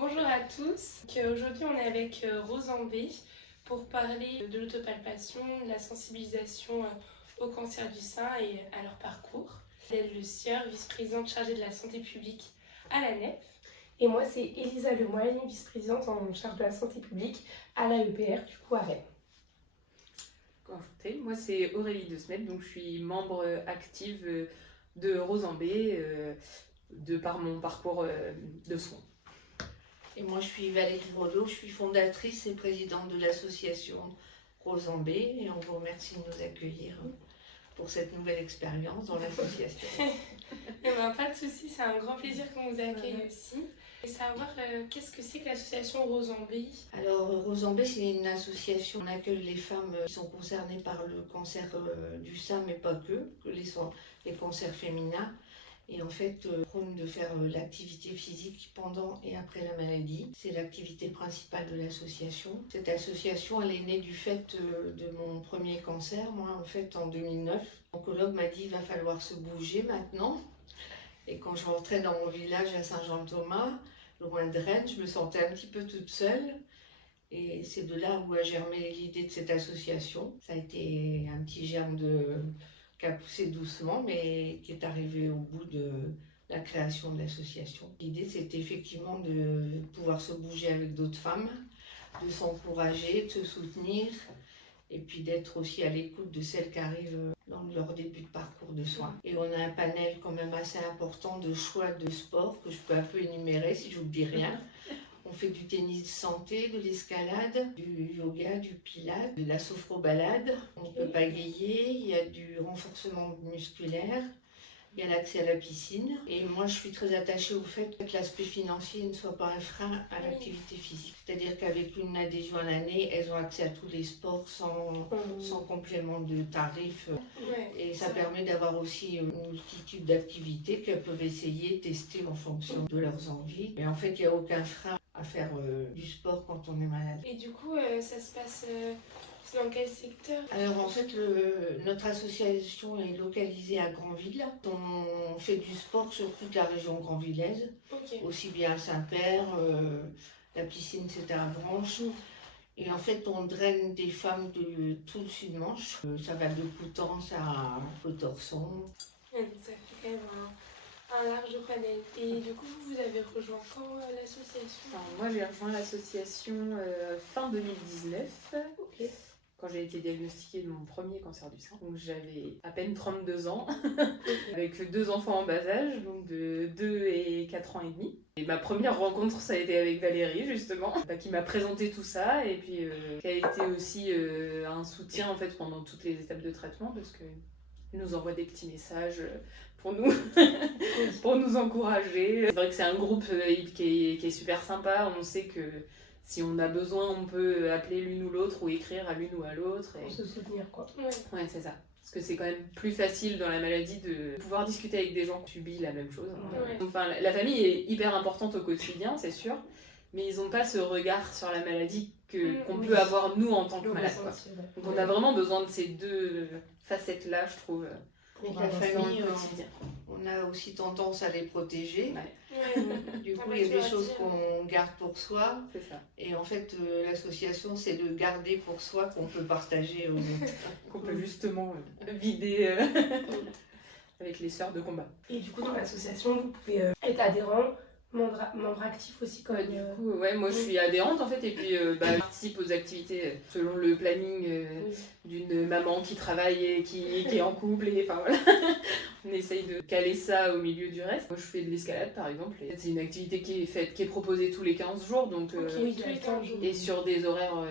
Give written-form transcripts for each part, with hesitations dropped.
Bonjour à tous. Aujourd'hui, on est avec Rose Ambé pour parler de l'autopalpation, de la sensibilisation au cancer du sein et à leur parcours. Elle Le Sieur, vice-présidente chargée de la santé publique à la NEF. Et moi, c'est Elisa Lemoyne, vice-présidente en charge de la santé publique à l'AEPR, du coup à Rennes. Enchantée. Moi, c'est Aurélie De Smet, donc je suis membre active de Rose Ambé de par mon parcours de soins. Et moi, je suis Valérie Rodeau, je suis fondatrice et présidente de l'association Rose Ambé et on vous remercie de nous accueillir pour cette nouvelle expérience dans l'association. Pas de soucis, c'est un grand plaisir qu'on vous accueille aussi. Et savoir qu'est-ce que c'est que l'association Rose Ambé. Alors, Rose Ambé, c'est une association qui accueille les femmes qui sont concernées par le cancer du sein, mais pas que les cancers féminins. Et en fait, prône de faire l'activité physique pendant et après la maladie. C'est l'activité principale de l'association. Cette association, elle est née du fait de mon premier cancer, moi, en fait, en 2009. L'oncologue m'a dit, il va falloir se bouger maintenant. Et quand je rentrais dans mon village à Saint-Jean-de-Thomas, loin de Rennes, je me sentais un petit peu toute seule. Et c'est de là où a germé l'idée de cette association. Ça a été un petit germe qui a poussé doucement, mais qui est arrivé au bout de la création de l'association. L'idée, c'était effectivement de pouvoir se bouger avec d'autres femmes, de s'encourager, de se soutenir, et puis d'être aussi à l'écoute de celles qui arrivent dans leur début de parcours de soins. Et on a un panel quand même assez important de choix de sport que je peux un peu énumérer si je vous dis rien. On fait du tennis de santé, de l'escalade, du yoga, du pilate, de la sophrobalade. On peut pagayer, il y a du renforcement musculaire, il y a l'accès à la piscine. Et moi, je suis très attachée au fait que l'aspect financier ne soit pas un frein à l'activité physique. C'est-à-dire qu'avec une adhésion à l'année, elles ont accès à tous les sports sans complément de tarif. Et ça permet d'avoir aussi une multitude d'activités qu'elles peuvent essayer, tester en fonction de leurs envies. Et en fait, il n'y a aucun frein à faire du sport quand on est malade. Et du coup, ça se passe dans quel secteur? Alors en fait, notre association est localisée à Granville. On fait du sport sur toute la région granvillaise, aussi bien à Saint-Père, la piscine c'est à Avranches. Et en fait, on draine des femmes de tout le Sud-Manche. Ça va de Coutances à Côte-Orson. Ça fait quand même un large panel. Et du coup, vous avez rejoint quand l'association? Alors, moi, j'ai rejoint l'association fin 2019. Quand j'ai été diagnostiquée de mon premier cancer du sein. Donc j'avais à peine 32 ans, avec 2 enfants en bas âge, donc de 2 et 4 ans et demi. Et ma première rencontre, ça a été avec Valérie, justement, qui m'a présenté tout ça, et puis qui a été aussi un soutien en fait pendant toutes les étapes de traitement, parce qu'elle nous envoie des petits messages pour nous encourager. C'est vrai que c'est un groupe qui est super sympa, on sait que si on a besoin, on peut appeler l'une ou l'autre ou écrire à l'une ou à l'autre. Pour se soutenir, quoi. Ouais, c'est ça. Parce que c'est quand même plus facile dans la maladie de pouvoir discuter avec des gens qui subissent la même chose. Enfin, la famille est hyper importante au quotidien, c'est sûr, mais ils n'ont pas ce regard sur la maladie qu'on peut avoir nous en tant que malade. Donc on a vraiment besoin de ces deux facettes-là, je trouve. Avec la famille, on a aussi tendance à les protéger. Du coup, il y a des choses qu'on garde pour soi. C'est ça. Et en fait, l'association, c'est de garder pour soi qu'on peut partager aux autres. Qu'on peut justement vider avec les sœurs de combat. Et du coup, dans l'association, vous pouvez être adhérent, membre actif aussi quand même. Du coup, moi je suis adhérente en fait, et puis je participe aux activités selon le planning d'une maman qui travaille et qui est en couple, et enfin voilà. On essaye de caler ça au milieu du reste. Moi je fais de l'escalade par exemple, et c'est une activité qui est proposée tous les 15 jours, donc, tous les 15 jours. Et sur des horaires,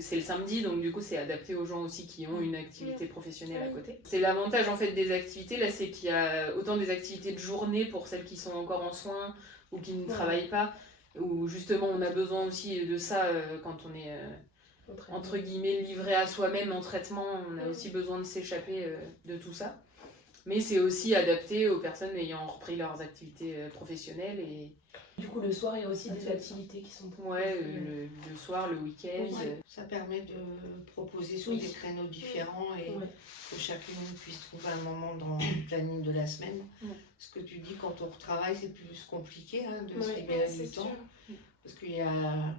c'est le samedi, donc du coup c'est adapté aux gens aussi qui ont une activité professionnelle à côté. C'est l'avantage en fait des activités, là c'est qu'il y a autant des activités de journée pour celles qui sont encore en soins ou qui ne travaillent pas, où justement on a besoin aussi de ça quand on est entre guillemets livré à soi-même en traitement, on a aussi besoin de s'échapper de tout ça. Mais c'est aussi adapté aux personnes ayant repris leurs activités professionnelles. Et Du coup, le soir, il y a aussi des activités qui sont ouais, le soir, le week-end. Ouais, ça permet de proposer sur des créneaux différents et que chacune puisse trouver un moment dans le planning de la semaine. Ce que tu dis, quand on retravaille, c'est plus compliqué de se libérer du temps. Parce qu'il y a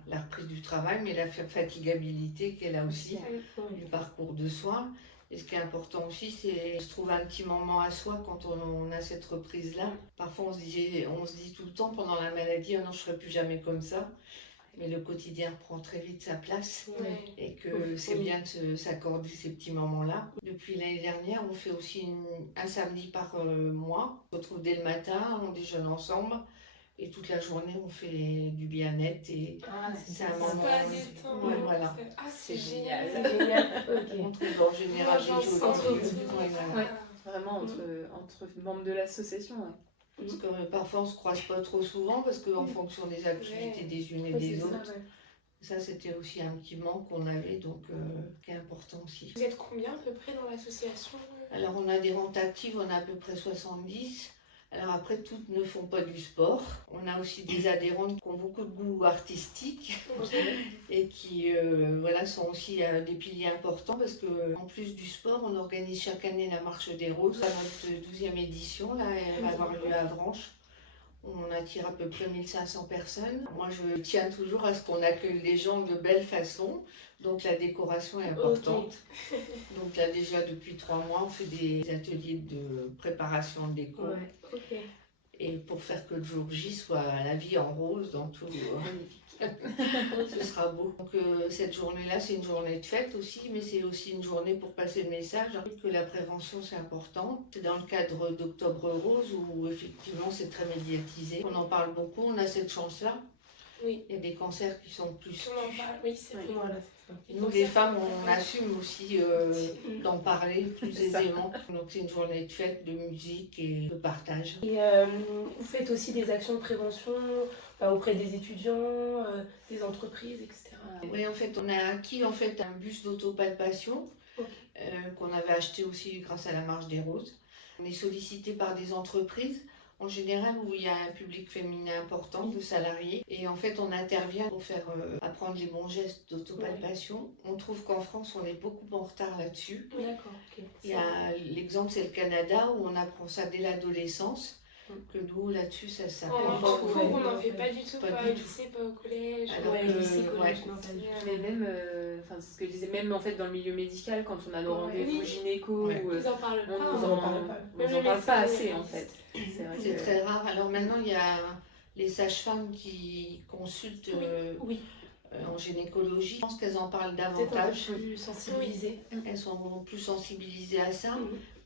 la reprise du travail, mais la fatigabilité qu'elle a aussi du parcours de soins. Et ce qui est important aussi, c'est se trouver un petit moment à soi quand on a cette reprise-là. Parfois, on se dit tout le temps pendant la maladie, oh non, je ne ferai plus jamais comme ça. Mais le quotidien prend très vite sa place et que c'est bien de s'accorder ces petits moments-là. Depuis l'année dernière, on fait aussi un samedi par mois. On se retrouve dès le matin, on déjeune ensemble. Et toute la journée, on fait du bien-être et c'est un moment. Voilà. C'est génial. On trouve en général des jeux vraiment entre membres de l'association. Parce que parfois on se croise pas trop souvent parce qu'en fonction des activités des unes et des autres. Ça, c'était aussi un petit manque qu'on avait, donc qui est important aussi. Vous êtes combien à peu près dans l'association? Alors, on a des rentes actives, on a à peu près 70. Alors après, toutes ne font pas du sport. On a aussi des adhérentes qui ont beaucoup de goût artistique et qui sont aussi des piliers importants parce qu'en plus du sport, on organise chaque année la Marche des Roses à notre 12e édition. Là, elle va avoir lieu à Avranches. On attire à peu près 1500 personnes. Moi, je tiens toujours à ce qu'on accueille les gens de belle façon. Donc, la décoration est importante. Donc, là, déjà, depuis 3 mois, on fait des ateliers de préparation de déco. Et pour faire que le jour J soit la vie en rose dans tout. Ce sera beau. Donc, cette journée-là, c'est une journée de fête aussi, mais c'est aussi une journée pour passer le message que la prévention, c'est important. C'est dans le cadre d'Octobre Rose où, effectivement, c'est très médiatisé. On en parle beaucoup, on a cette chance-là. Oui. Il y a des cancers qui sont plus... On en parle, oui, c'est vrai. Nous, les femmes, on assume aussi d'en parler plus aisément. Donc, c'est une journée de fête, de musique et de partage. Et vous faites aussi des actions de prévention auprès des étudiants, des entreprises, etc. Oui, en fait, on a acquis un bus d'autopalpation qu'on avait acheté aussi grâce à la Marche des Roses. On est sollicité par des entreprises, en général où il y a un public féminin important de salariés. Et en fait, on intervient pour faire apprendre les bons gestes d'autopalpation. On trouve qu'en France, on est beaucoup en retard là-dessus. D'accord. Il y a l'exemple, c'est le Canada, où on apprend ça dès l'adolescence. Que nous, là-dessus, ça en cours, on n'en fait pas du tout, pas au lycée, pas au collège. Alors lycée, collège, non, pas du tout. Mais même, c'est ce que je disais, même en fait dans le milieu médical, quand on a nos rendez-vous gynéco, ils en parlent pas. On n'en parle pas assez en fait. C'est très rare. Alors maintenant, il y a les sages-femmes qui consultent en gynécologie. Je pense qu'elles en parlent davantage. Plus sensibilisées. Elles sont plus sensibilisées à ça.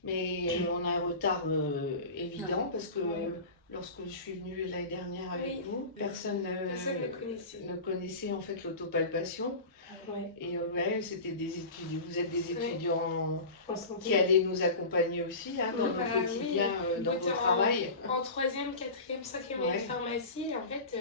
Mais on a un retard évident parce que lorsque je suis venue l'année dernière avec vous, personne ne connaissait en fait l'autopalpation. Et c'était des étudiants, vous êtes des étudiants qui allaient nous accompagner aussi dans notre quotidien, dans votre travail. En 3e, 4e, 5e année de pharmacie, en fait,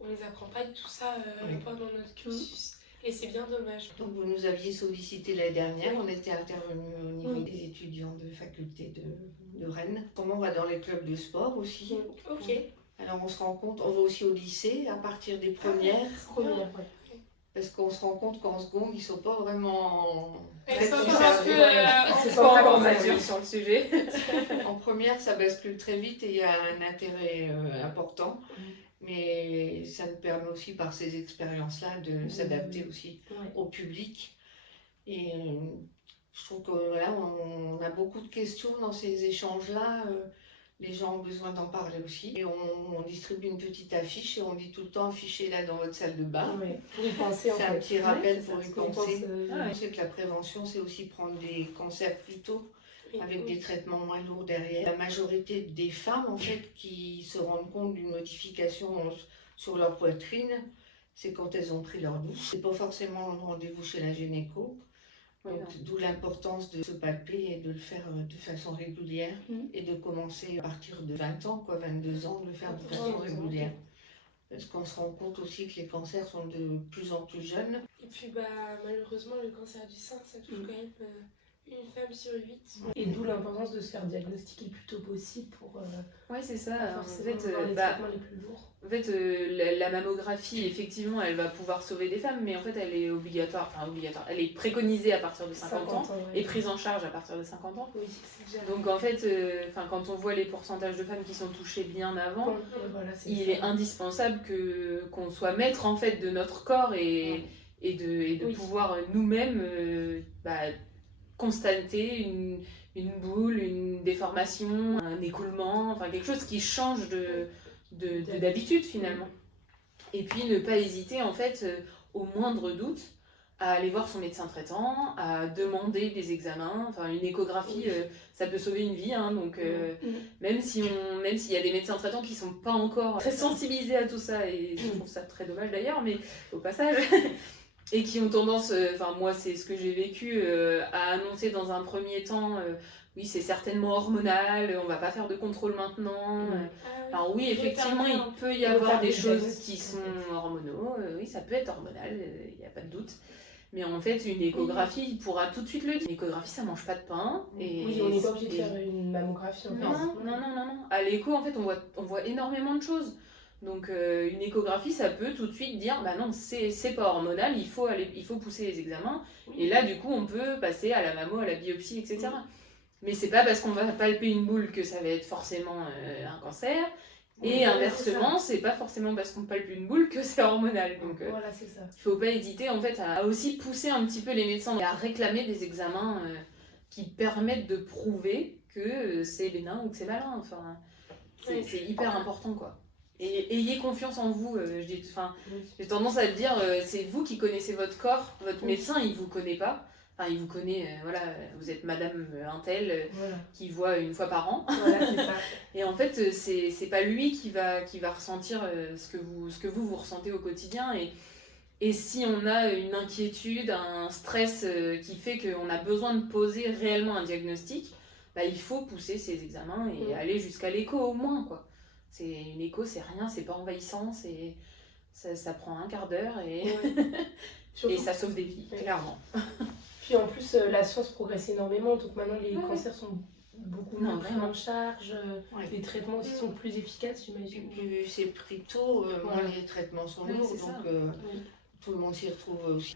on ne les apprend pas du tout ça pendant notre cursus. Et c'est bien dommage. Donc vous nous aviez sollicité l'année dernière, on était intervenu au niveau des étudiants de faculté de Rennes. Comment on va dans les clubs de sport aussi. Alors on se rend compte, on va aussi au lycée à partir des premières. Parce qu'on se rend compte qu'en seconde, ils ne sont pas vraiment... Ils sont pas encore matures sur le sujet. En première, ça bascule très vite et il y a un intérêt important. Mais ça nous permet aussi par ces expériences-là de s'adapter aussi au public. Et je trouve qu'on a beaucoup de questions dans ces échanges-là. Les gens ont besoin d'en parler aussi. Et on distribue une petite affiche et on dit tout le temps affichez-la dans votre salle de bain. Pour y penser. C'est un petit rappel pour y penser. Je sais que la prévention, c'est aussi prendre des cancers plus tôt, avec des traitements moins lourds derrière. La majorité des femmes, en fait, qui se rendent compte d'une modification sur leur poitrine, c'est quand elles ont pris leur douche. C'est pas forcément un rendez-vous chez la gynéco. D'où l'importance de se palper et de le faire de façon régulière et de commencer à partir de 20 ans, 22 ans, de le faire de façon régulière. Parce qu'on se rend compte aussi que les cancers sont de plus en plus jeunes. Et puis malheureusement, le cancer du sein, ça touche quand même Une femme sur 8. Et d'où l'importance de se faire diagnostiquer le plus tôt possible pour Ouais, c'est ça. pas En forcément fait, avoir les traitements les plus lourds. En fait, la mammographie, effectivement, elle va pouvoir sauver des femmes, mais en fait, elle est obligatoire, elle est préconisée à partir de 50 ans ouais. et prise en charge à partir de 50 ans. Oui, c'est déjà. Donc en fait, quand on voit les pourcentages de femmes qui sont touchées bien avant, Ouais, voilà, il ça. est indispensable qu'on soit maître en fait de notre corps et de Oui. pouvoir nous-mêmes constater une boule, une déformation, un écoulement, enfin quelque chose qui change d'habitude finalement. Et puis ne pas hésiter en fait au moindre doute à aller voir son médecin traitant, à demander des examens, enfin une échographie ça peut sauver une vie hein, donc même s'il y a des médecins traitants qui sont pas encore très sensibilisés à tout ça et je trouve ça très dommage d'ailleurs mais au passage et qui ont tendance, moi c'est ce que j'ai vécu, à annoncer dans un premier temps oui c'est certainement hormonal, on va pas faire de contrôle maintenant. Alors oui effectivement il peut y avoir des choses qui sont hormonaux, oui ça peut être hormonal, il n'y a pas de doute. Mais en fait, une échographie, il pourra tout de suite le dire. Une échographie, ça mange pas de pain. Et oui, on n'est pas obligé de faire une mammographie. En fait. Non. À l'écho, en fait, on voit énormément de choses. Donc, une échographie, ça peut tout de suite dire, bah non, c'est pas hormonal, il faut pousser les examens. Oui. Et là, du coup, on peut passer à la mammo, à la biopsie, etc. Oui. Mais c'est pas parce qu'on va palper une boule que ça va être forcément un cancer. Et inversement, c'est pas forcément parce qu'on palpe une boule que c'est hormonal. Donc, voilà, c'est ça. Il faut pas hésiter en fait à aussi pousser un petit peu les médecins et à réclamer des examens qui permettent de prouver que c'est bénin ou que c'est malin. Enfin, c'est hyper important quoi. Et ayez confiance en vous. J'ai tendance à le dire, c'est vous qui connaissez votre corps. Votre médecin, il vous connaît pas. Enfin, il vous connaît, vous êtes madame un tel qui voit une fois par an. Voilà, c'est ça. Et en fait, c'est pas lui qui va ressentir ce que vous ressentez au quotidien. Et si on a une inquiétude, un stress qui fait qu'on a besoin de poser réellement un diagnostic, il faut pousser ses examens et aller jusqu'à l'écho au moins, quoi. Une écho, c'est rien, c'est pas envahissant, ça prend un quart d'heure et, et ça sauve des vies, clairement. Puis en plus, la science progresse énormément, donc maintenant les cancers sont beaucoup moins pris en charge, les traitements aussi sont plus efficaces, j'imagine. Plus c'est pris tôt, moins les traitements sont lourds, donc tout le monde s'y retrouve aussi.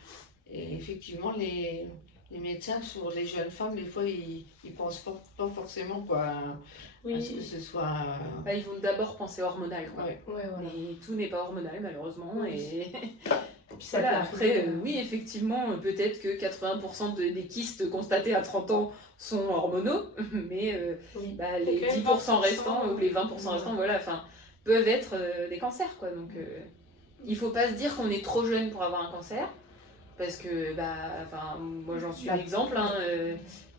Et effectivement, les médecins sur les jeunes femmes, des fois, ils pensent pas forcément à ce que ce soit... ils vont d'abord penser hormonal, quoi. Voilà. Mais tout n'est pas hormonal, malheureusement, et... Puis ça après, oui, effectivement, peut-être que 80% des kystes constatés à 30 ans sont hormonaux, mais les 10% restants ou les 20% restants, peuvent être des cancers, quoi. Donc, il faut pas se dire qu'on est trop jeune pour avoir un cancer, parce que, moi j'en suis un exemple,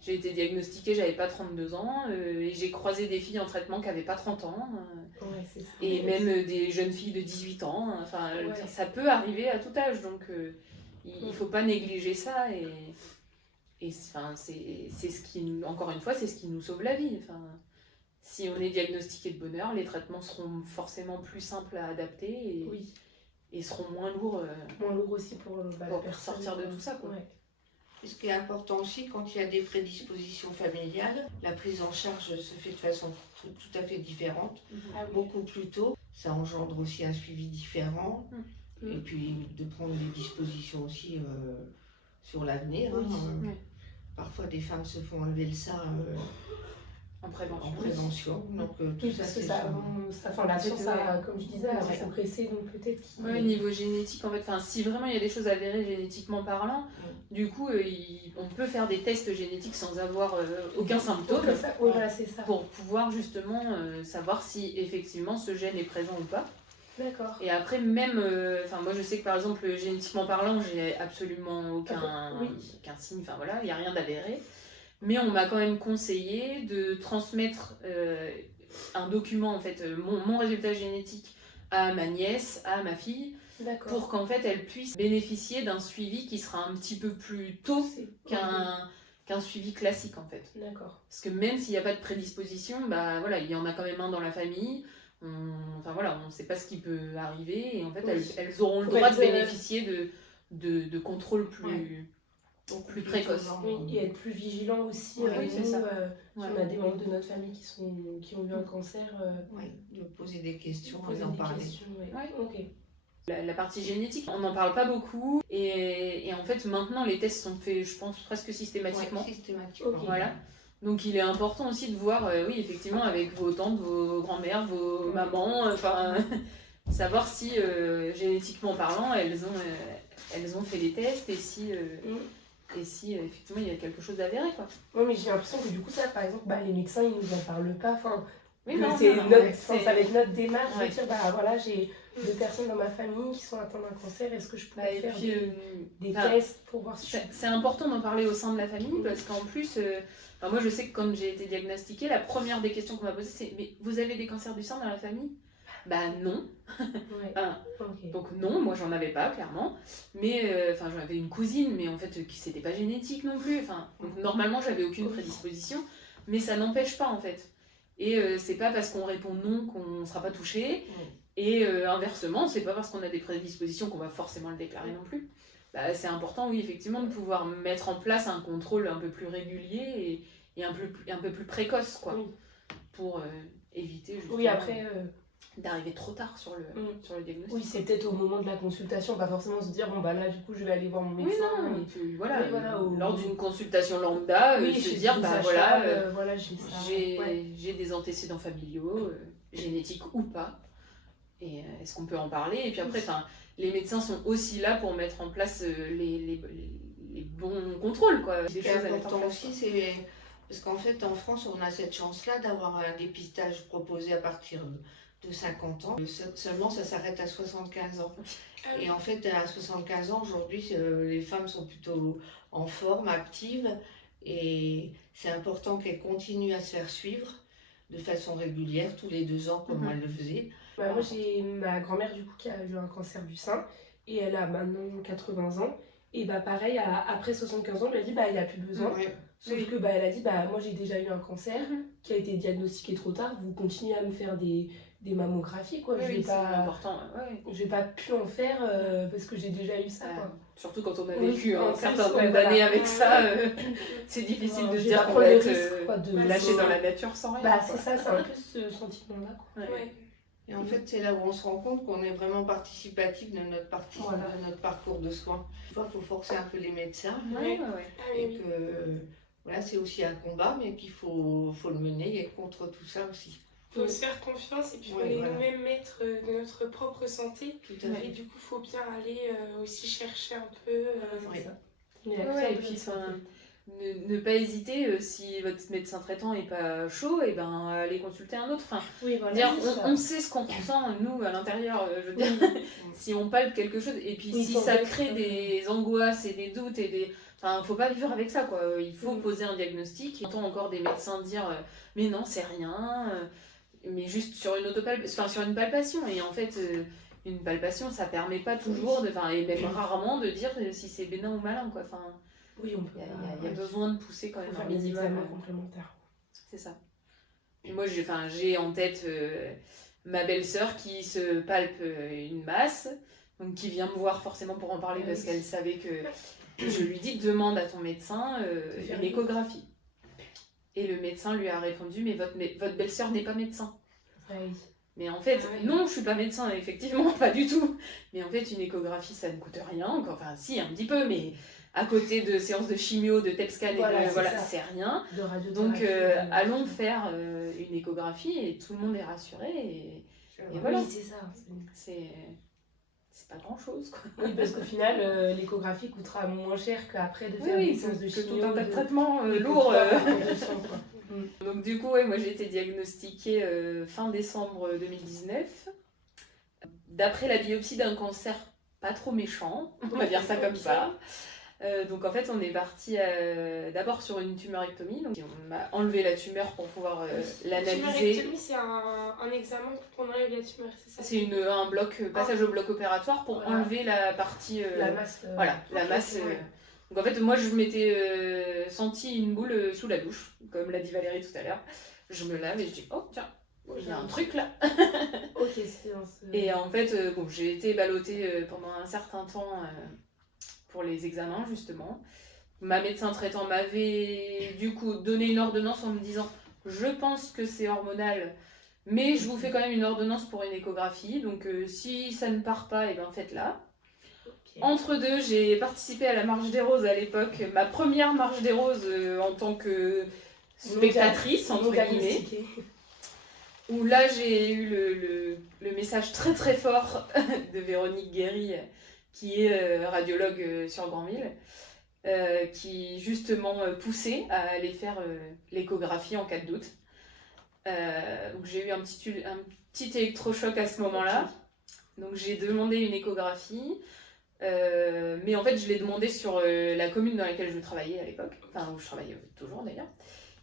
j'ai été diagnostiquée, j'avais pas 32 ans, et j'ai croisé des filles en traitement qui n'avaient pas 30 ans, c'est ça. et même des jeunes filles de 18 ans, ça peut arriver à tout âge, donc il faut pas négliger ça, et c'est ce qui, encore une fois, c'est ce qui nous sauve la vie. Si on est diagnostiqué de bonne heure, les traitements seront forcément plus simples à adapter, et seront moins lourds aussi pour la personne, sortir de tout ça, quoi. Ce qui est important aussi, quand il y a des prédispositions familiales, la prise en charge se fait de façon tout à fait différente, beaucoup plus tôt. Ça engendre aussi un suivi différent, et puis de prendre des dispositions aussi sur l'avenir. Parfois, des femmes se font enlever le sein en prévention. Donc, tout ça, c'est la science a, comme je disais, a progressé, donc peut-être niveau génétique, en fait, si vraiment il y a des choses avérées génétiquement parlant, du coup, on peut faire des tests génétiques sans avoir aucun symptôme, c'est ça. Pour pouvoir justement savoir si effectivement ce gène est présent ou pas. D'accord. Et après, même, moi je sais que par exemple, génétiquement parlant, j'ai absolument aucun signe, il n'y a rien d'avéré. Mais on m'a quand même conseillé de transmettre un document, en fait, mon résultat génétique à ma nièce, à ma fille, pour qu'en fait elle puisse bénéficier d'un suivi qui sera un petit peu plus tôt qu'un suivi classique, en fait. D'accord. Parce que même s'il n'y a pas de prédisposition, il y en a quand même un dans la famille. On ne sait pas ce qui peut arriver, et en fait elles auront le droit de bénéficier de contrôles Donc, plus précoce. Oui, et être plus vigilant aussi. Oui, c'est ça. Si on a des membres de notre famille qui ont eu un cancer. De poser des questions, Poser d'en des parler. questions, ouais. Ouais. Ok. La partie génétique, on n'en parle pas beaucoup. Et en fait, maintenant, les tests sont faits, je pense, presque systématiquement. Ouais, systématiquement. Ok. Voilà. Donc il est important aussi de voir, oui, effectivement, avec vos tantes, vos grands-mères, vos mamans, enfin, savoir si, génétiquement parlant, elles ont fait des tests et si, effectivement, il y a quelque chose d'avéré, quoi. Oui, mais j'ai l'impression que du coup, ça, par exemple, les médecins, ils nous en parlent pas. Enfin, Oui, que non, c'est non, notre, ouais, enfin, ça va être notre démarche Ouais. de dire, voilà, j'ai 2 personnes dans ma famille qui sont atteintes d'un cancer, est-ce que je pourrais Et faire puis, des enfin, tests pour voir si c'est important d'en parler au sein de la famille parce qu'en plus, moi je sais que quand j'ai été diagnostiquée, la première des questions qu'on m'a posée c'est mais vous avez des cancers du sein dans la famille? Bah non. Ouais. Ok. Donc non, moi j'en avais pas clairement, mais j'avais une cousine mais en fait qui c'était pas génétique non plus. Donc normalement j'avais aucune prédisposition, mais ça n'empêche pas en fait. Et c'est pas parce qu'on répond non qu'on sera pas touché. Et inversement, c'est pas parce qu'on a des prédispositions qu'on va forcément le déclarer non plus. Bah, c'est important, oui, effectivement, de pouvoir mettre en place un contrôle un peu plus régulier et un peu plus précoce, quoi, Oui. pour éviter justement Oui, après, d'arriver trop tard sur le diagnostic. oui, c'est peut-être au moment de la consultation, pas forcément se dire, bon, bah là, du coup, je vais aller voir mon médecin. Oui, non, et puis voilà, oui, voilà, lors d'une consultation lambda, oui, se chez dire, une bah sage-femme, voilà, voilà, j'ai ça. Ouais. j'ai des antécédents familiaux, génétiques ou pas. Et est-ce qu'on peut en parler? Et puis après, les médecins sont aussi là pour mettre en place les bons contrôles, quoi. Ce qui est important aussi, c'est parce qu'en fait, en France, on a cette chance-là d'avoir un dépistage proposé à partir de 50 ans. Seulement, ça s'arrête à 75 ans. Et en fait, à 75 ans, aujourd'hui, les femmes sont plutôt en forme, actives. Et c'est important qu'elles continuent à se faire suivre de façon régulière, tous les 2 ans, comme elle le faisait. Bah, moi, j'ai ma grand-mère du coup qui a eu un cancer du sein et elle a maintenant 80 ans. Et bah pareil, après 75 ans, elle lui a dit il n'y a plus besoin. Sauf que elle a dit moi j'ai déjà eu un cancer qui a été diagnostiqué trop tard, vous continuez à me faire des mammographies, quoi. Oui, c'est important. Je vais pas pu en faire parce que j'ai déjà eu ça, quoi. Surtout quand on a vécu un certain plus, nombre d'années avec ça, c'est difficile de se dire qu'on va être lâché dans la nature sans rien. Bah c'est ça, c'est un peu ce sentiment-là, quoi. Ouais. Et en fait, c'est là où on se rend compte qu'on est vraiment participatif de notre parcours de soins. Des fois, il faut forcer un peu les médecins. Et que voilà, c'est aussi un combat, mais qu'il faut le mener et contre tout ça aussi. Il faut se faire confiance et puis on est nous-mêmes maîtres de notre propre santé. Tout à fait. Et du coup, il faut bien aller aussi chercher un peu. Et puis, ne pas hésiter, si votre médecin traitant n'est pas chaud, et aller consulter un autre. On sait ce qu'on ressent, nous, à l'intérieur, je veux dire, si on palpe quelque chose, et puis si ça crée des angoisses et des doutes, faut pas vivre avec ça, quoi. Il faut poser un diagnostic. J'entends encore des médecins dire, mais non, c'est rien, mais juste sur une palpation, et en fait... une palpation, ça permet pas toujours, et même rarement, de dire si c'est bénin ou malin, quoi. Oui, on peut. Il y a besoin de pousser quand même un minimum. Des examens complémentaires. C'est ça. Et moi, j'ai en tête ma belle-sœur qui se palpe une masse, donc qui vient me voir forcément pour en parler parce qu'elle savait que je lui dis demande à ton médecin une échographie. Et le médecin lui a répondu mais votre belle-sœur n'est pas médecin. Oui. Mais en fait, non, je suis pas médecin, effectivement, pas du tout. Mais en fait, une échographie, ça ne coûte rien. Si, un petit peu, mais à côté de séances de chimio, de TEP scan, c'est rien. Donc, allons faire une échographie et tout le monde est rassuré. Et voilà. Oui, c'est ça. C'est pas grand-chose, quoi. Oui, parce qu'au final, l'échographie coûtera moins cher qu'après de faire des séances de chimio. Que tout un tas de traitements lourds. Donc du coup, moi j'ai été diagnostiquée fin décembre 2019. D'après la biopsie d'un cancer pas trop méchant, on va dire ça comme ça. Donc en fait, on est parti d'abord sur une tumorectomie. Donc on m'a enlevé la tumeur pour pouvoir l'analyser. La tumorectomie, c'est un examen pour qu'on enlève la tumeur, c'est ça? C'est un passage au bloc opératoire pour enlever la partie... la masse. la masse... Donc en fait, moi je m'étais senti une boule sous la douche, comme l'a dit Valérie tout à l'heure. Je me lave et je dis, oh tiens, il y a un truc là. Ok, c'est dans ce... Et en fait, j'ai été ballottée pendant un certain temps pour les examens justement. Ma médecin traitant m'avait du coup donné une ordonnance en me disant je pense que c'est hormonal, mais je vous fais quand même une ordonnance pour une échographie, donc si ça ne part pas, et ben faites-la. Ok. Entre deux, j'ai participé à la Marche des Roses à l'époque, ma première Marche des Roses en tant que spectatrice, entre guillemets, Diagnostiqué. où là j'ai eu le message très très fort de Véronique Guéry, qui est radiologue sur Granville, qui justement poussait à aller faire l'échographie en cas de doute. Donc j'ai eu un petit électrochoc à ce moment-là. Donc j'ai demandé une échographie. Mais en fait, je l'ai demandé sur la commune dans laquelle je travaillais à l'époque, enfin où je travaille toujours d'ailleurs.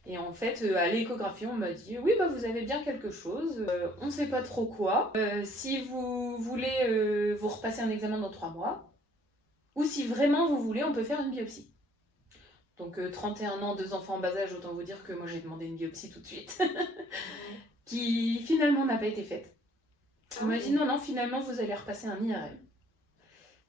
Et en fait, à l'échographie, on m'a dit oui, bah vous avez bien quelque chose, on sait pas trop quoi. Si vous voulez vous repasser un examen dans 3 mois, ou si vraiment vous voulez, on peut faire une biopsie. Donc 31 ans, 2 enfants en bas âge, autant vous dire que moi j'ai demandé une biopsie tout de suite, qui finalement n'a pas été faite. On m'a dit non, finalement vous allez repasser un IRM.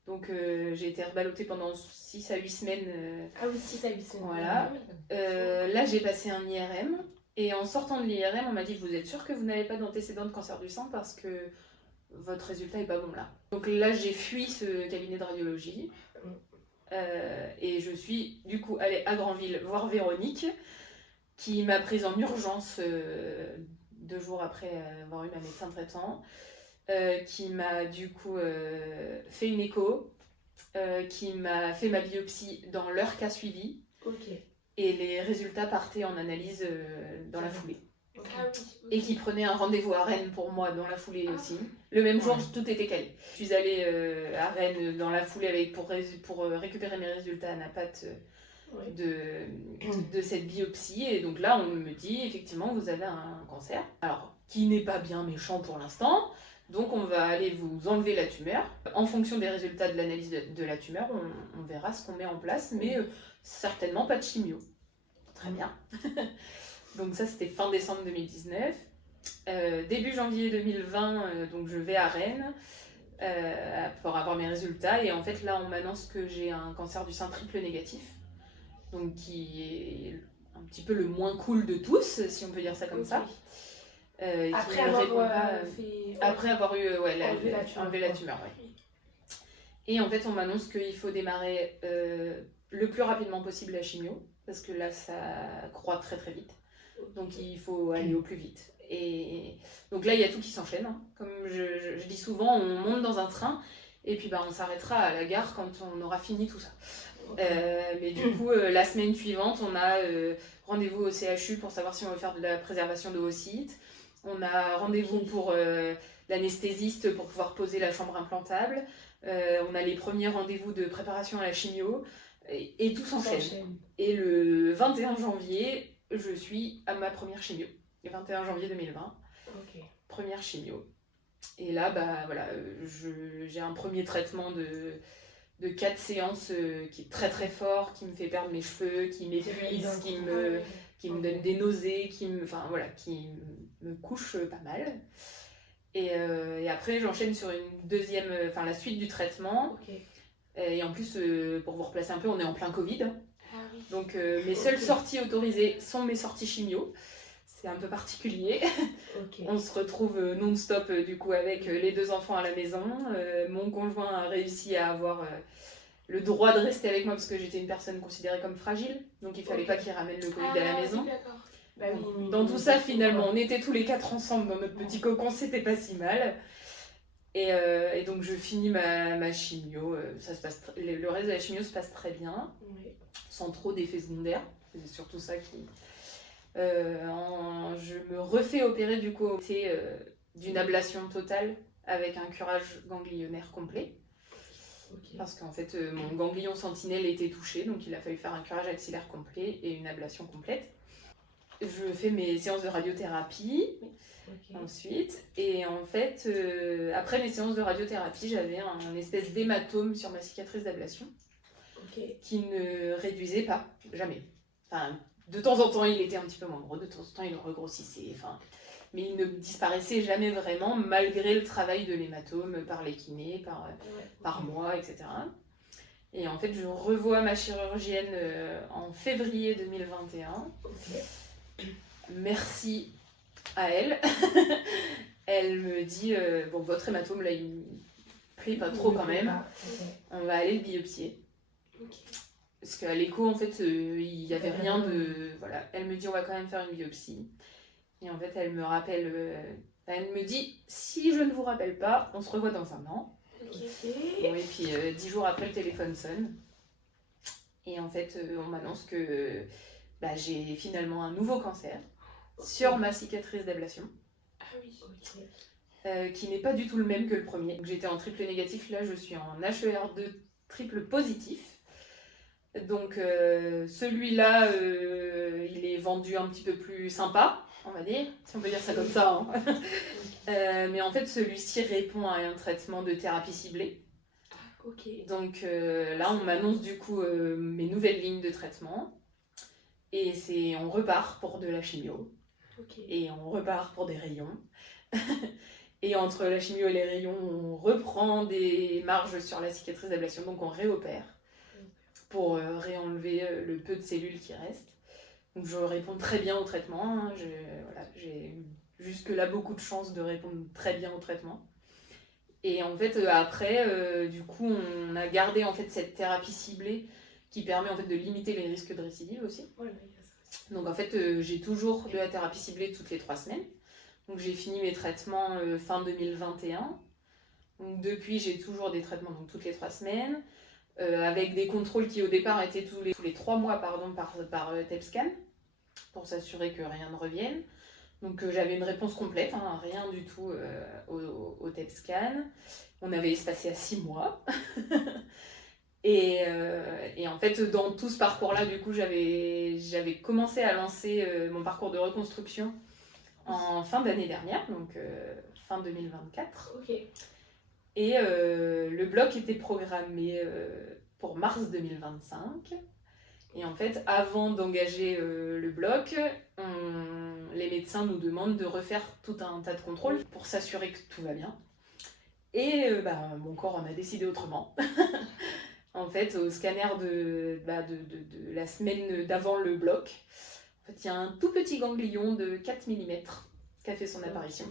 Donc j'ai été reballotée pendant 6 à 8 semaines. Ah oui, 6 à 8 semaines. Voilà. Là j'ai passé un IRM. Et en sortant de l'IRM, on m'a dit vous êtes sûr que vous n'avez pas d'antécédent de cancer du sein parce que votre résultat est pas bon là. Donc là j'ai fui ce cabinet de radiologie. Et je suis du coup allée à Granville voir Véronique, qui m'a prise en urgence 2 jours après avoir eu ma médecin traitant. Qui m'a du coup fait une écho, qui m'a fait ma biopsie dans l'heure qu'a suivi. Ok. Et les résultats partaient en analyse dans la foulée. Ah oui. Et qui prenait un rendez-vous à Rennes pour moi dans la foulée aussi. Le même jour, tout était calé. Je suis allée à Rennes dans la foulée pour récupérer mes résultats à Napat de cette biopsie. Et donc là, on me dit effectivement, vous avez un cancer. Alors, qui n'est pas bien méchant pour l'instant. Donc on va aller vous enlever la tumeur. En fonction des résultats de l'analyse de la tumeur, on verra ce qu'on met en place, mais certainement pas de chimio. Très bien. Donc ça c'était fin décembre 2019. Début janvier 2020, donc je vais à Rennes pour avoir mes résultats. Et en fait là on m'annonce que j'ai un cancer du sein triple négatif. Donc qui est un petit peu le moins cool de tous, si on peut dire ça comme ça. Après avoir eu enlevé la tumeur. Ouais. Et en fait, on m'annonce qu'il faut démarrer le plus rapidement possible la chimio, parce que là, ça croît très très vite. Donc il faut aller au plus vite. Et donc là, il y a tout qui s'enchaîne. Hein. Comme je dis souvent, on monte dans un train, et puis on s'arrêtera à la gare quand on aura fini tout ça. Mais du coup, la semaine suivante, on a rendez-vous au CHU pour savoir si on veut faire de la préservation de oocytes. On a rendez-vous pour l'anesthésiste pour pouvoir poser la chambre implantable. On a les premiers rendez-vous de préparation à la chimio. Et tout s'enchaîne. Et le 21 janvier, je suis à ma première chimio. Le 21 janvier 2020. Okay. Première chimio. Et là, voilà, j'ai un premier traitement de 4 séances qui est très très fort, qui me fait perdre mes cheveux, qui m'épuise, qui me donne des nausées, qui me couche pas mal. Et après, j'enchaîne sur la suite du traitement. Okay. Et en plus, pour vous replacer un peu, on est en plein Covid. Ah oui. Donc mes seules sorties autorisées sont mes sorties chimio. C'est un peu particulier. Okay. On se retrouve non-stop du coup avec les 2 enfants à la maison. Mon conjoint a réussi à avoir le droit de rester avec moi parce que j'étais une personne considérée comme fragile. Donc il fallait pas qu'il ramène le Covid à la maison. Oui, dans tout ça, finalement, on était tous les 4 ensemble dans notre petit cocon, c'était pas si mal. Et donc je finis ma chimio. Le reste de la chimio se passe très bien, sans trop d'effets secondaires. C'est surtout ça qui... je me refais opérer du coup d'une ablation totale avec un curage ganglionnaire complet. Okay. Parce qu'en fait mon ganglion sentinelle était touché, donc il a fallu faire un curage axillaire complet et une ablation complète. Je fais mes séances de radiothérapie ensuite, et en fait après mes séances de radiothérapie, j'avais un espèce d'hématome sur ma cicatrice d'ablation qui ne réduisait pas, jamais. Enfin, de temps en temps, il était un petit peu moins gros, de temps en temps, il regrossissait, mais il ne disparaissait jamais vraiment, malgré le travail de l'hématome par les kinés, par moi, etc. Et en fait, je revois ma chirurgienne en février 2021. Merci à elle. Elle me dit bon, votre hématome là, il plaît pas trop quand même. On va aller le biopsier. Parce qu'à l'écho, en fait, il y avait rien de. Voilà. Elle me dit on va quand même faire une biopsie. Et en fait, elle me rappelle. Elle me dit si je ne vous rappelle pas, on se revoit dans un an. Bon, et puis 10 jours après, le téléphone sonne. Et en fait, on m'annonce que j'ai finalement un nouveau cancer sur ma cicatrice d'ablation. Qui n'est pas du tout le même que le premier. Donc, j'étais en triple négatif, là je suis en HER2 triple positif. Donc celui-là, il est vendu un petit peu plus sympa, on va dire, si on peut dire ça comme ça. Hein. Mais en fait, celui-ci répond à un traitement de thérapie ciblée. Donc là, on m'annonce du coup mes nouvelles lignes de traitement. Et on repart pour de la chimio. Et on repart pour des rayons. Et entre la chimio et les rayons, on reprend des marges sur la cicatrice d'ablation, donc on réopère pour réenlever le peu de cellules qui restent. Donc je réponds très bien au traitement. Hein. J'ai jusque-là beaucoup de chance de répondre très bien au traitement. Et en fait, après, du coup, on a gardé en fait cette thérapie ciblée qui permet en fait de limiter les risques de récidive aussi. Donc en fait, j'ai toujours de la thérapie ciblée toutes les 3 semaines. Donc j'ai fini mes traitements fin 2021. Donc depuis, j'ai toujours des traitements donc, toutes les 3 semaines, avec des contrôles qui au départ étaient tous les 3 mois par TEP-scan, pour s'assurer que rien ne revienne. Donc j'avais une réponse complète, hein, rien du tout au TEP-scan. On avait espacé à 6 mois. Et en fait, dans tout ce parcours-là, du coup, j'avais commencé à lancer mon parcours de reconstruction en fin d'année dernière, donc fin 2024. Et le bloc était programmé pour mars 2025. Et en fait, avant d'engager le bloc, les médecins nous demandent de refaire tout un tas de contrôles pour s'assurer que tout va bien. Et mon corps en a décidé autrement. En fait, au scanner de la semaine d'avant le bloc, en fait, il y a un tout petit ganglion de 4 mm qui a fait son apparition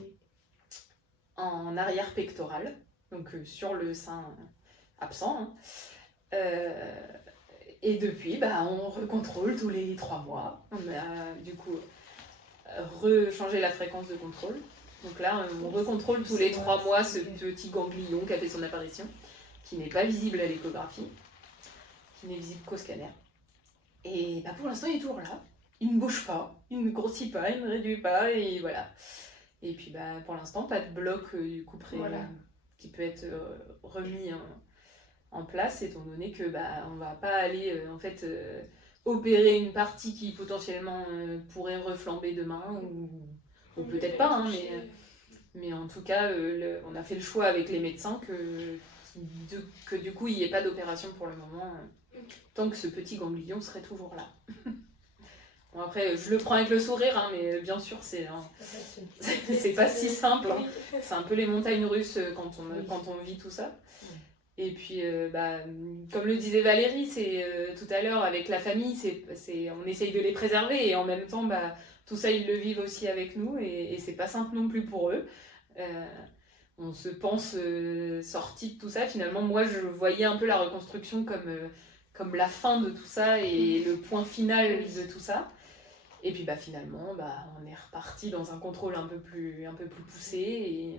en arrière pectoral, donc sur le sein absent. Hein. Et depuis, on recontrôle tous les 3 mois. On a du coup rechangé la fréquence de contrôle. Donc là, on recontrôle tous les 3 mois ce petit ganglion qui a fait son apparition, qui n'est pas visible à l'échographie, qui n'est visible qu'au scanner. Et pour l'instant, il est toujours là. Il ne bouge pas, il ne grossit pas, il ne réduit pas, et voilà. Et puis pour l'instant, pas de bloc du coup près qui peut être remis en place, étant donné que on va pas aller opérer une partie qui potentiellement pourrait reflamber demain, ou peut-être pas, hein, mais en tout cas, on a fait le choix avec les médecins que du coup, il n'y ait pas d'opération pour le moment, tant que ce petit ganglion serait toujours là. Bon, après, je le prends avec le sourire, hein, mais bien sûr, c'est pas si simple. Hein. C'est un peu les montagnes russes quand on vit tout ça. Et puis, comme le disait Valérie, tout à l'heure, avec la famille, on essaye de les préserver, et en même temps, tout ça, ils le vivent aussi avec nous, et c'est pas simple non plus pour eux. On se pense sorti de tout ça. Finalement, moi, je voyais un peu la reconstruction comme la fin de tout ça et le point final de tout ça. Et puis finalement, on est reparti dans un contrôle un peu plus poussé,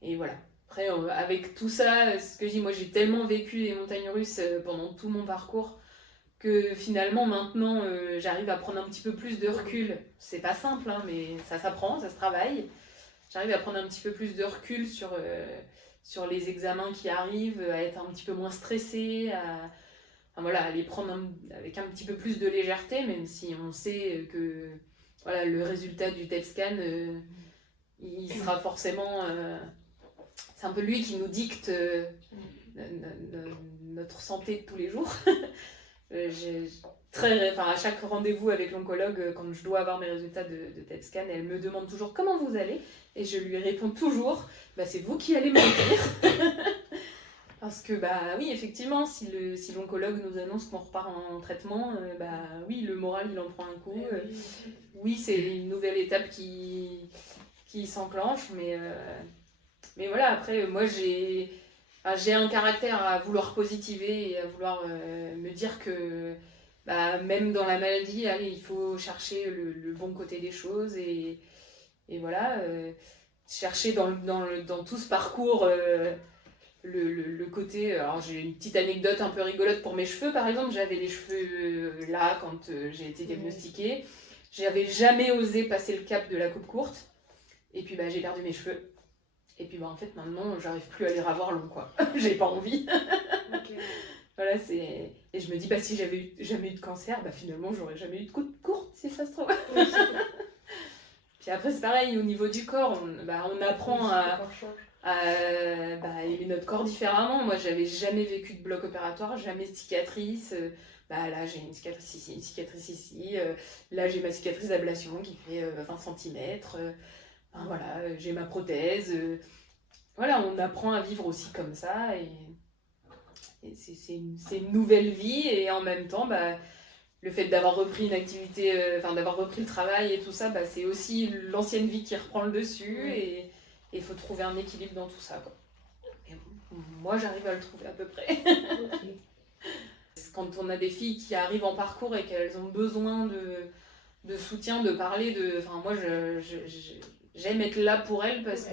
et voilà. Après, avec tout ça, ce que je dis, moi j'ai tellement vécu les montagnes russes pendant tout mon parcours que finalement maintenant j'arrive à prendre un petit peu plus de recul. C'est pas simple, hein, mais ça s'apprend, ça se travaille. J'arrive à prendre un petit peu plus de recul sur les examens qui arrivent, à être un petit peu moins stressée, à les prendre avec un petit peu plus de légèreté, même si on sait que le résultat du TEP-scan, il sera forcément... c'est un peu lui qui nous dicte notre santé de tous les jours. À chaque rendez-vous avec l'oncologue, quand je dois avoir mes résultats de TEP-scan, elle me demande toujours comment vous allez, et je lui réponds toujours c'est vous qui allez me le dire. Parce que, oui, effectivement, si l'oncologue nous annonce qu'on repart en traitement, oui, le moral, il en prend un coup. Oui, c'est une nouvelle étape qui s'enclenche, mais voilà, après, moi, j'ai un caractère à vouloir positiver et à vouloir me dire que même dans la maladie, allez, il faut chercher le bon côté des choses et voilà, chercher dans tout ce parcours le côté. Alors, j'ai une petite anecdote un peu rigolote pour mes cheveux, par exemple. J'avais les cheveux là quand j'ai été diagnostiquée. J'avais jamais osé passer le cap de la coupe courte. Et puis, j'ai perdu mes cheveux. Et puis en fait maintenant j'arrive plus à les ravoir longs quoi. J'ai pas envie. Okay. Voilà, c'est. Et je me dis si j'avais jamais eu de cancer, finalement j'aurais jamais eu de coupe courte si ça se trouve. Puis après c'est pareil au niveau du corps, on apprend à aimer notre corps différemment. Moi j'avais jamais vécu de bloc opératoire, jamais de cicatrice. Là j'ai une cicatrice ici, là j'ai ma cicatrice d'ablation qui fait 20 cm. Voilà, j'ai ma prothèse. Voilà, on apprend à vivre aussi comme ça et c'est une nouvelle vie et en même temps, le fait d'avoir repris une activité, d'avoir repris le travail et tout ça, c'est aussi l'ancienne vie qui reprend le dessus et il faut trouver un équilibre dans tout ça, quoi. Et moi, j'arrive à le trouver à peu près. Okay. Quand on a des filles qui arrivent en parcours et qu'elles ont besoin de soutien, de parler, moi, j'aime être là pour elles parce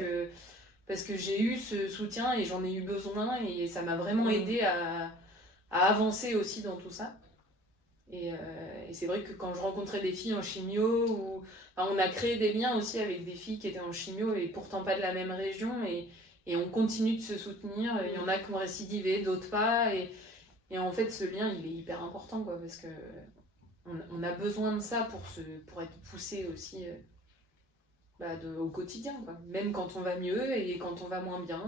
que j'ai eu ce soutien et j'en ai eu besoin et ça m'a vraiment aidé à avancer aussi dans tout ça. Et c'est vrai que quand je rencontrais des filles en chimio, on a créé des liens aussi avec des filles qui étaient en chimio et pourtant pas de la même région et on continue de se soutenir. Il y en a qui ont récidivé, d'autres pas. Et en fait, ce lien, il est hyper important quoi, parce que on a besoin de ça pour être poussé aussi au quotidien, quoi. Même quand on va mieux et quand on va moins bien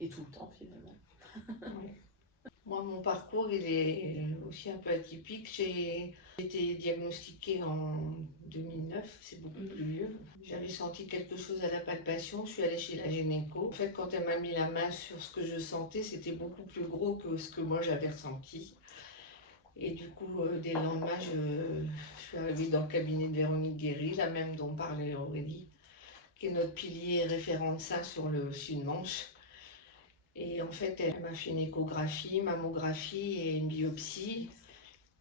et tout le temps finalement. Moi, mon parcours, il est aussi un peu atypique. J'ai été diagnostiquée en 2009, c'est beaucoup plus vieux. J'avais senti quelque chose à la palpation, je suis allée chez la gynéco. En fait, quand elle m'a mis la main sur ce que je sentais, c'était beaucoup plus gros que ce que moi j'avais ressenti. Et du coup, dès le lendemain, je suis arrivée dans le cabinet de Véronique Guéry, la même dont parlait Aurélie, qui est notre pilier référent de ça sur le Sud-Manche. Et en fait, elle m'a fait une échographie, mammographie et une biopsie.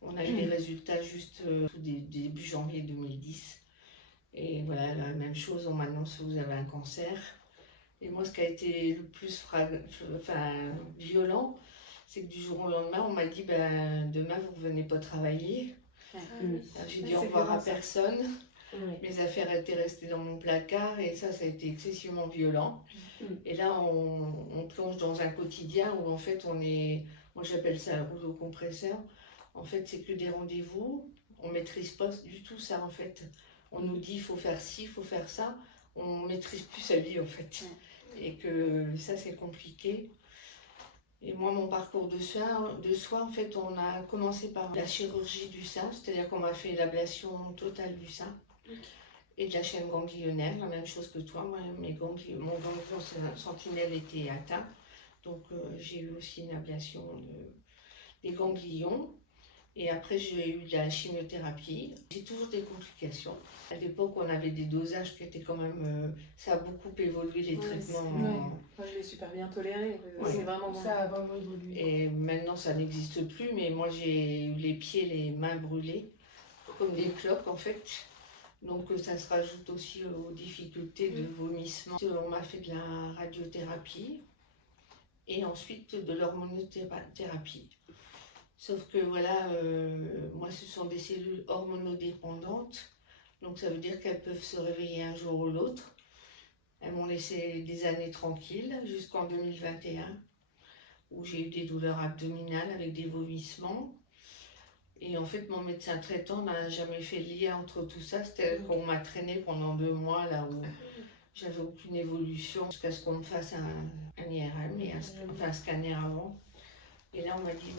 On a eu les résultats juste début janvier 2010. Et voilà, la même chose, on m'annonce que vous avez un cancer. Et moi, ce qui a été le plus violent, c'est que du jour au lendemain, on m'a dit demain, vous ne revenez pas travailler. J'ai dit au revoir à personne. Mes affaires étaient restées dans mon placard et ça a été excessivement violent. Et là, on plonge dans un quotidien où en fait, moi j'appelle ça un rouleau compresseur. En fait, c'est que des rendez-vous. On ne maîtrise pas du tout ça en fait. On nous dit il faut faire ci, il faut faire ça. On ne maîtrise plus sa vie en fait. Et que ça, c'est compliqué. Et moi, mon parcours de soins, en fait, on a commencé par la chirurgie du sein, c'est-à-dire qu'on m'a fait l'ablation totale du sein et de la chaîne ganglionnaire, la même chose que toi. Moi, mon ganglion sentinelle était atteint, donc j'ai eu aussi une ablation des ganglions. Et après, j'ai eu de la chimiothérapie. J'ai toujours des complications. À l'époque, on avait des dosages qui étaient quand même... ça a beaucoup évolué, les traitements. Moi, je l'ai super bien toléré. C'est vraiment ça a vraiment évolué. Et maintenant, ça n'existe plus. Mais moi, j'ai eu les pieds, les mains brûlés, comme des cloques, en fait. Donc, ça se rajoute aussi aux difficultés de vomissement. On m'a fait de la radiothérapie et ensuite de l'hormonothérapie. Sauf que voilà, moi ce sont des cellules hormonodépendantes, donc ça veut dire qu'elles peuvent se réveiller un jour ou l'autre. Elles m'ont laissé des années tranquilles jusqu'en 2021, où j'ai eu des douleurs abdominales avec des vomissements. Et en fait, mon médecin traitant n'a jamais fait le lien entre tout ça, c'est-à-dire qu'on m'a traîné pendant 2 mois là où j'avais aucune évolution jusqu'à ce qu'on me fasse un IRM et un scanner avant. Et là, on m'a dit,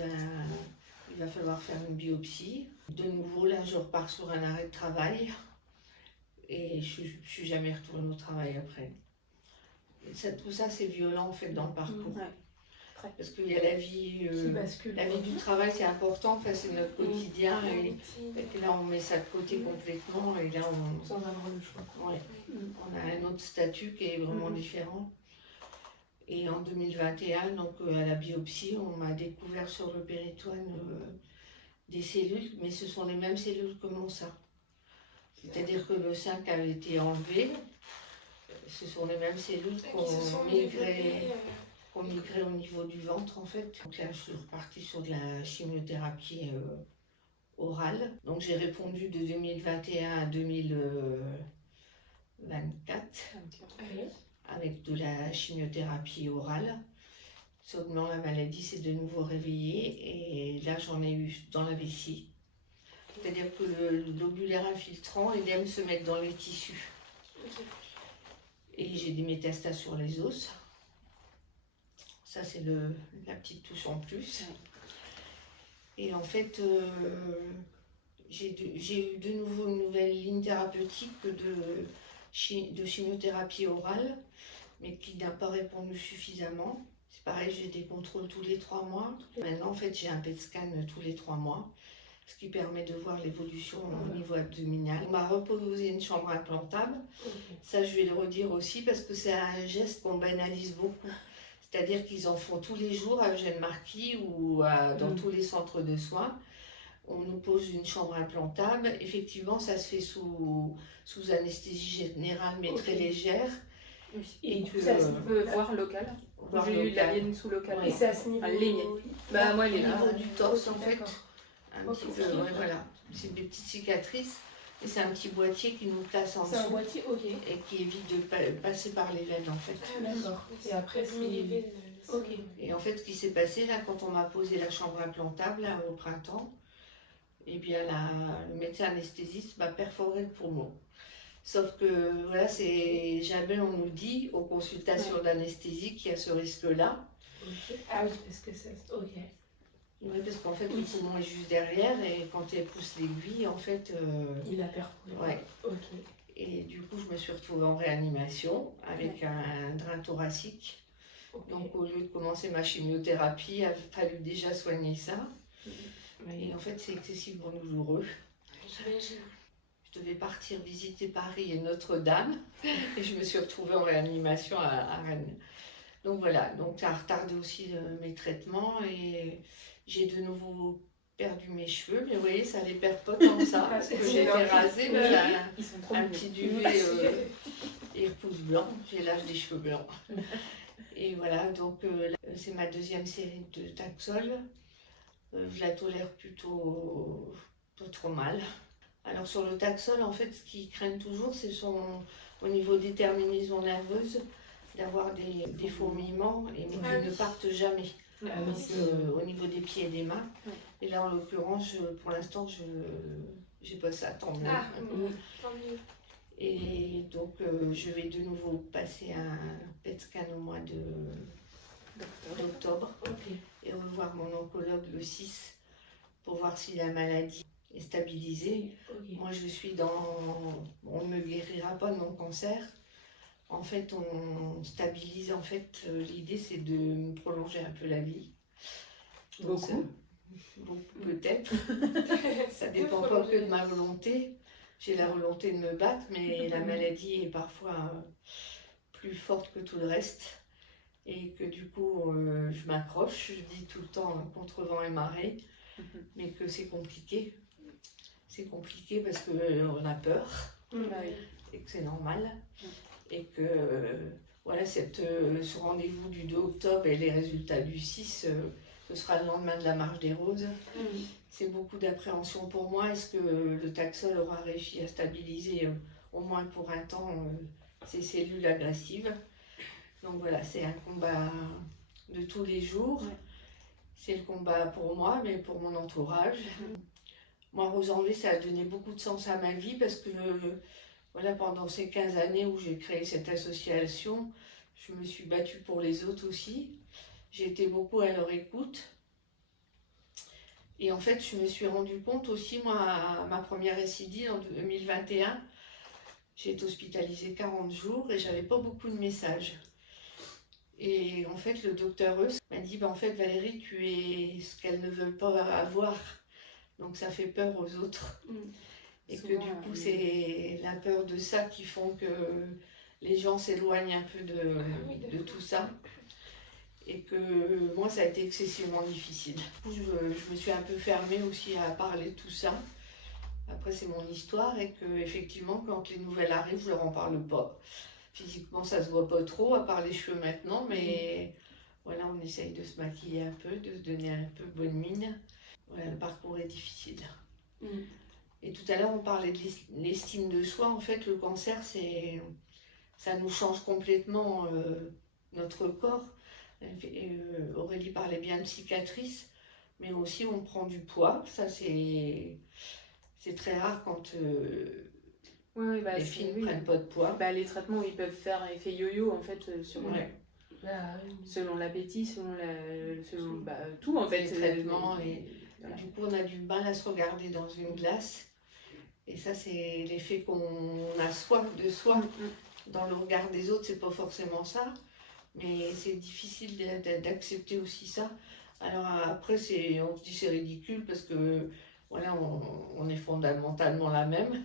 il va falloir faire une biopsie. De nouveau, là, je repars sur un arrêt de travail. Et je ne suis jamais retournée au travail après. Tout ça, c'est violent, en fait, dans le parcours. Parce qu'il y a la vie, la vie du travail, c'est important, enfin, c'est notre quotidien. Et là, on met ça de côté complètement. Et là, sans avoir le choix. Ouais, on a un autre statut qui est vraiment différent. Et en 2021, donc à la biopsie, on m'a découvert sur le péritoine des cellules, mais ce sont les mêmes cellules que mon sein. C'est-à-dire que le sein qui avait été enlevé, ce sont les mêmes cellules qu'on migrait au niveau du ventre en fait. Donc là, je suis repartie sur de la chimiothérapie orale. Donc j'ai répondu de 2021 à 2024 avec de la chimiothérapie orale. Seulement la maladie s'est de nouveau réveillée et là j'en ai eu dans la vessie. C'est-à-dire que le lobulaire infiltrant, il aime se mettre dans les tissus. Et j'ai des métastases sur les os. Ça, c'est la petite touche en plus. Et en fait, j'ai eu de nouveau une nouvelle ligne thérapeutique de chimiothérapie orale, mais qui n'a pas répondu suffisamment. C'est pareil, j'ai des contrôles tous les 3 mois. Maintenant, en fait, j'ai un PET scan tous les 3 mois, ce qui permet de voir l'évolution au niveau abdominal. On m'a reposé une chambre implantable. Ça, je vais le redire aussi, parce que c'est un geste qu'on banalise beaucoup. C'est-à-dire qu'ils en font tous les jours à Eugène Marquis ou dans tous les centres de soins. On nous pose une chambre implantable. Effectivement, ça se fait sous anesthésie générale, mais très légère. Et du coup, ça se peut voir local. J'ai eu de la ligne sous local. Et c'est à ce niveau ligne. Bah, moi, elle est Au là. niveau du torse, en fait. Un petit peu, Ok. voilà. C'est des petites cicatrices. Et c'est un petit boîtier qui nous place en dessous. C'est un boîtier, ok. Et qui évite de passer par les veines, en fait. D'accord. Et après, c'est... Ok. Et en fait, ce qui s'est passé, là, quand on m'a posé la chambre implantable, là, au printemps, eh bien, le médecin anesthésiste m'a perforé le poumon. Sauf que, voilà, jamais on nous dit, aux consultations d'anesthésie, qu'il y a ce risque-là. Ok. Ah oui, parce que c'est... Ok. Oui, parce qu'en fait, le poumon est juste derrière, et quand elle pousse l'aiguille, en fait... Il a perforé. Ouais. Ok. Et du coup, je me suis retrouvée en réanimation, avec un drain thoracique. Okay. Donc, au lieu de commencer ma chimiothérapie, il a fallu déjà soigner ça. Oui. Et en fait, c'est excessivement douloureux. J'imagine. Je devais partir visiter Paris et Notre-Dame, et je me suis retrouvée en réanimation à Rennes. Donc voilà, donc ça a retardé aussi mes traitements, et j'ai de nouveau perdu mes cheveux. Mais vous voyez, ça les perd pas tant que ça, parce que j'ai été rasée, mais j'ai un petit duvet et repousse blanc. J'ai l'âge des cheveux blancs. Et voilà, donc c'est ma deuxième série de Taxol. Je la tolère plutôt pas trop mal. Alors sur le Taxol, en fait, ce qu'ils craignent toujours, c'est au niveau des terminaisons nerveuses, d'avoir des fourmillements et qui ne partent jamais. Donc, au niveau des pieds et des mains. Et là, en l'occurrence, pour l'instant, j'ai pas ça, tant mieux. Tant mieux. Et donc, je vais de nouveau passer un PET scan au mois d'octobre et revoir mon oncologue le 6 pour voir si la maladie est stabilisée. Moi, je suis on ne me guérira pas de mon cancer. En fait, on stabilise. En fait, l'idée, c'est de me prolonger un peu la vie. Donc, beaucoup peut-être. Ça dépend pas que de ma volonté. J'ai la volonté de me battre, mais la maladie est parfois plus forte que tout le reste. Et que du coup, je m'accroche. Je dis tout le temps contre vent et marée, mais que c'est compliqué. C'est compliqué parce qu'on a peur et que c'est normal. Et que voilà, ce rendez-vous du 2 octobre et les résultats du 6, ce sera le lendemain de la marche des roses. C'est beaucoup d'appréhension pour moi. Est-ce que le Taxol aura réussi à stabiliser, au moins pour un temps, ces cellules agressives? Donc voilà, c'est un combat de tous les jours. C'est le combat pour moi, mais pour mon entourage. Moi, Rose en V, ça a donné beaucoup de sens à ma vie parce que voilà, pendant ces 15 années où j'ai créé cette association, je me suis battue pour les autres aussi. J'ai été beaucoup à leur écoute. Et en fait, je me suis rendu compte aussi, moi, à ma première récidive en 2021, j'ai été hospitalisée 40 jours et j'avais pas beaucoup de messages. Et en fait, le docteur Eus m'a dit, en fait, Valérie, tu es ce qu'elles ne veulent pas avoir. Donc ça fait peur aux autres. Et souvent, que du coup, c'est la peur de ça qui font que les gens s'éloignent un peu de tout ça. Et que moi, ça a été excessivement difficile. Du coup, je me suis un peu fermée aussi à parler de tout ça. Après, c'est mon histoire et que effectivement, quand les nouvelles arrivent, je leur en parle pas. Physiquement, ça se voit pas trop, à part les cheveux maintenant, mais voilà, on essaye de se maquiller un peu, de se donner un peu bonne mine. Voilà, le parcours est difficile. Et tout à l'heure, on parlait de l'estime de soi. En fait, le cancer, ça nous change complètement notre corps. Aurélie parlait bien de cicatrices, mais aussi on prend du poids. Ça, c'est très rare quand les filles ne prennent pas de poids. Les traitements, ils peuvent faire effet yo-yo, en fait, selon l'appétit, selon tout, en fait. Les traitements, voilà. Du coup, on a du mal à se regarder dans une glace. Et ça, c'est l'effet qu'on a de soi. Dans le regard des autres, c'est pas forcément ça. Mais c'est difficile d'accepter aussi ça. Alors après, on se dit c'est ridicule parce que voilà, on est fondamentalement la même.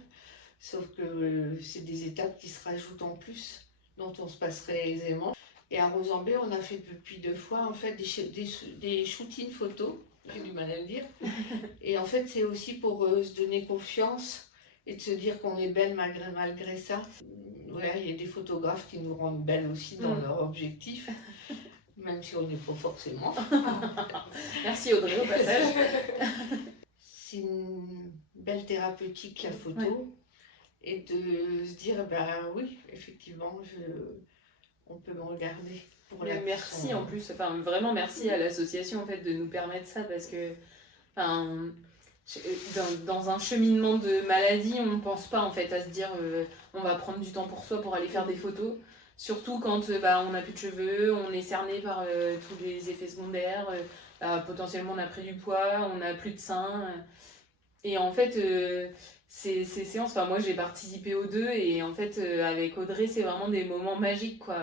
Sauf que c'est des étapes qui se rajoutent en plus, dont on se passerait aisément. Et à Rosembé, on a fait depuis 2 fois en fait des shootings photos, j'ai du mal à le dire. Et en fait, c'est aussi pour se donner confiance et de se dire qu'on est belle malgré ça. Voilà, il y a des photographes qui nous rendent belles aussi dans leur objectif, même si on n'est pas forcément. Merci Audrey au passage. C'est une belle thérapeutique la photo, et de se dire, oui, effectivement, on peut me regarder. Merci en plus, vraiment merci à l'association en fait de nous permettre ça, parce que dans un cheminement de maladie, on ne pense pas en fait à se dire on va prendre du temps pour soi pour aller faire des photos. Surtout quand on n'a plus de cheveux, on est cerné par tous les effets secondaires, potentiellement on a pris du poids, on n'a plus de seins. Et en fait, ces séances, moi j'ai participé aux 2 et en fait avec Audrey, c'est vraiment des moments magiques, quoi.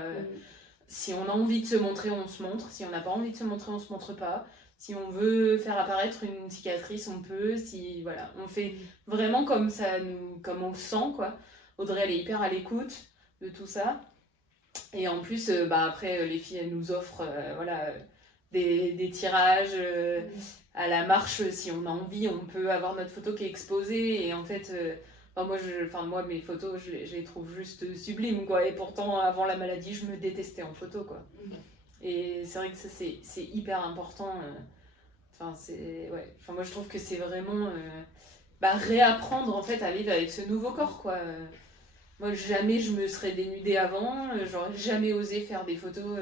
Si on a envie de se montrer, on se montre. Si on n'a pas envie de se montrer, on se montre pas. Si on veut faire apparaître une cicatrice, on peut. Voilà, on fait vraiment comme on le sent, quoi. Audrey, elle est hyper à l'écoute de tout ça. Et en plus, après, les filles, elles nous offrent des tirages à la marche. Si on a envie, on peut avoir notre photo qui est exposée. Et en fait, moi, mes photos, je les trouve juste sublimes, quoi. Et pourtant, avant la maladie, je me détestais en photo, quoi. Et c'est vrai que ça, c'est hyper important. Moi, je trouve que c'est vraiment réapprendre, en fait, à vivre avec ce nouveau corps, quoi. Moi, jamais je me serais dénudée avant. J'aurais jamais osé faire des photos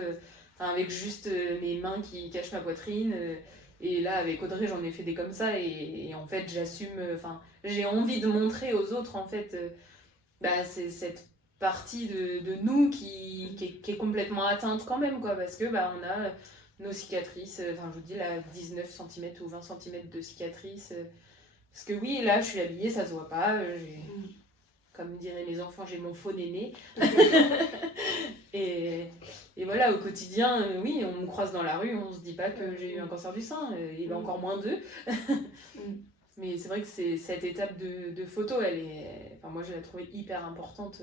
avec juste mes mains qui cachent ma poitrine. Et là, avec Audrey, j'en ai fait des comme ça. Et en fait, j'assume... j'ai envie de montrer aux autres, en fait, c'est cette partie de nous qui est complètement atteinte quand même, quoi. Parce que on a nos cicatrices. Je vous dis, là, 19 cm ou 20 cm de cicatrices. Parce que oui, là, je suis habillée, ça se voit pas. Comme diraient mes enfants, j'ai mon faux néné. et voilà, au quotidien, oui, on me croise dans la rue, on se dit pas que j'ai eu un cancer du sein, il est encore moins 2. Mais c'est vrai que cette étape de photo, moi je l'ai trouvée hyper importante.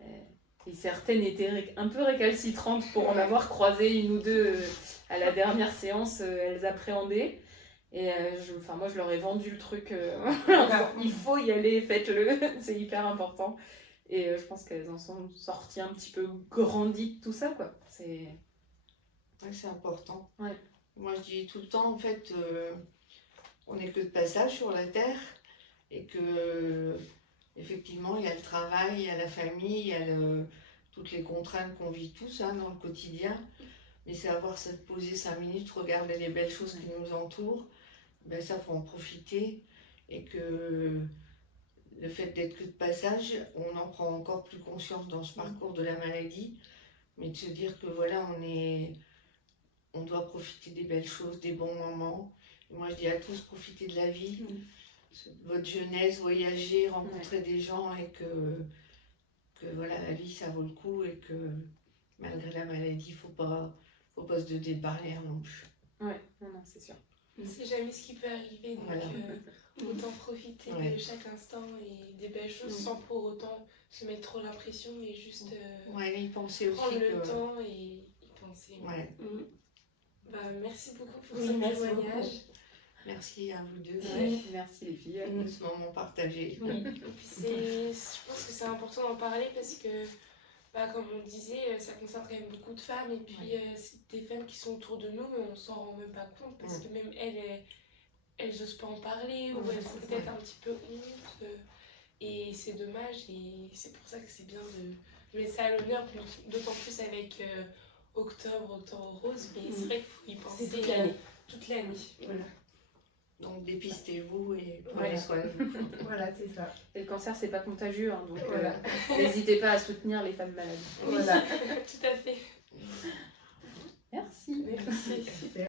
Et certaines étaient un peu récalcitrantes pour en avoir croisé une ou deux à la dernière séance, elles appréhendaient. Et moi je leur ai vendu le truc, il faut y aller, faites-le, c'est hyper important. Et je pense qu'elles en sont sorties un petit peu grandies de tout ça, quoi. C'est important. Ouais. Moi je dis tout le temps, en fait, on n'est que de passage sur la terre, et que effectivement il y a le travail, il y a la famille, il y a toutes les contraintes qu'on vit tous dans le quotidien. Mais c'est avoir se poser 5 minutes, regarder les belles choses qui nous entourent. Ça, faut en profiter, et que le fait d'être que de passage, on en prend encore plus conscience dans ce parcours de la maladie, mais de se dire que voilà, on doit profiter des belles choses, des bons moments. Et moi, je dis à tous, profitez de la vie, votre jeunesse, voyager, rencontrer des gens, et que voilà, la vie, ça vaut le coup, et que malgré la maladie, faut pas se jeter de barrière non plus. Ouais, non, c'est sûr. C'est jamais ce qui peut arriver, donc Voilà. autant profiter de chaque instant et des belles choses sans pour autant se mettre trop l'impression, mais juste Ouais, y penser aussi prendre le temps et y penser. Ouais. Bah, merci beaucoup pour Oui, ce merci témoignage. Merci à vous deux Merci les filles. de ce moment partagé. Et puis je pense que c'est important d'en parler parce que, bah, comme on disait, ça concerne quand même beaucoup de femmes et puis c'est des femmes qui sont autour de nous mais on s'en rend même pas compte parce que même elles osent pas en parler ou elles ont peut-être un petit peu honte et c'est dommage et c'est pour ça que c'est bien de mettre ça à l'honneur, d'autant plus avec octobre rose, mais c'est vrai qu'il faut y penser C'est toute l'année. toute l'année. Voilà. Donc dépistez-vous et prenez soin de vous. Voilà, c'est ça. Et le cancer, c'est pas contagieux, hein, donc Voilà. n'hésitez pas à soutenir les femmes malades. Voilà. Tout à fait. Merci. Merci. Super.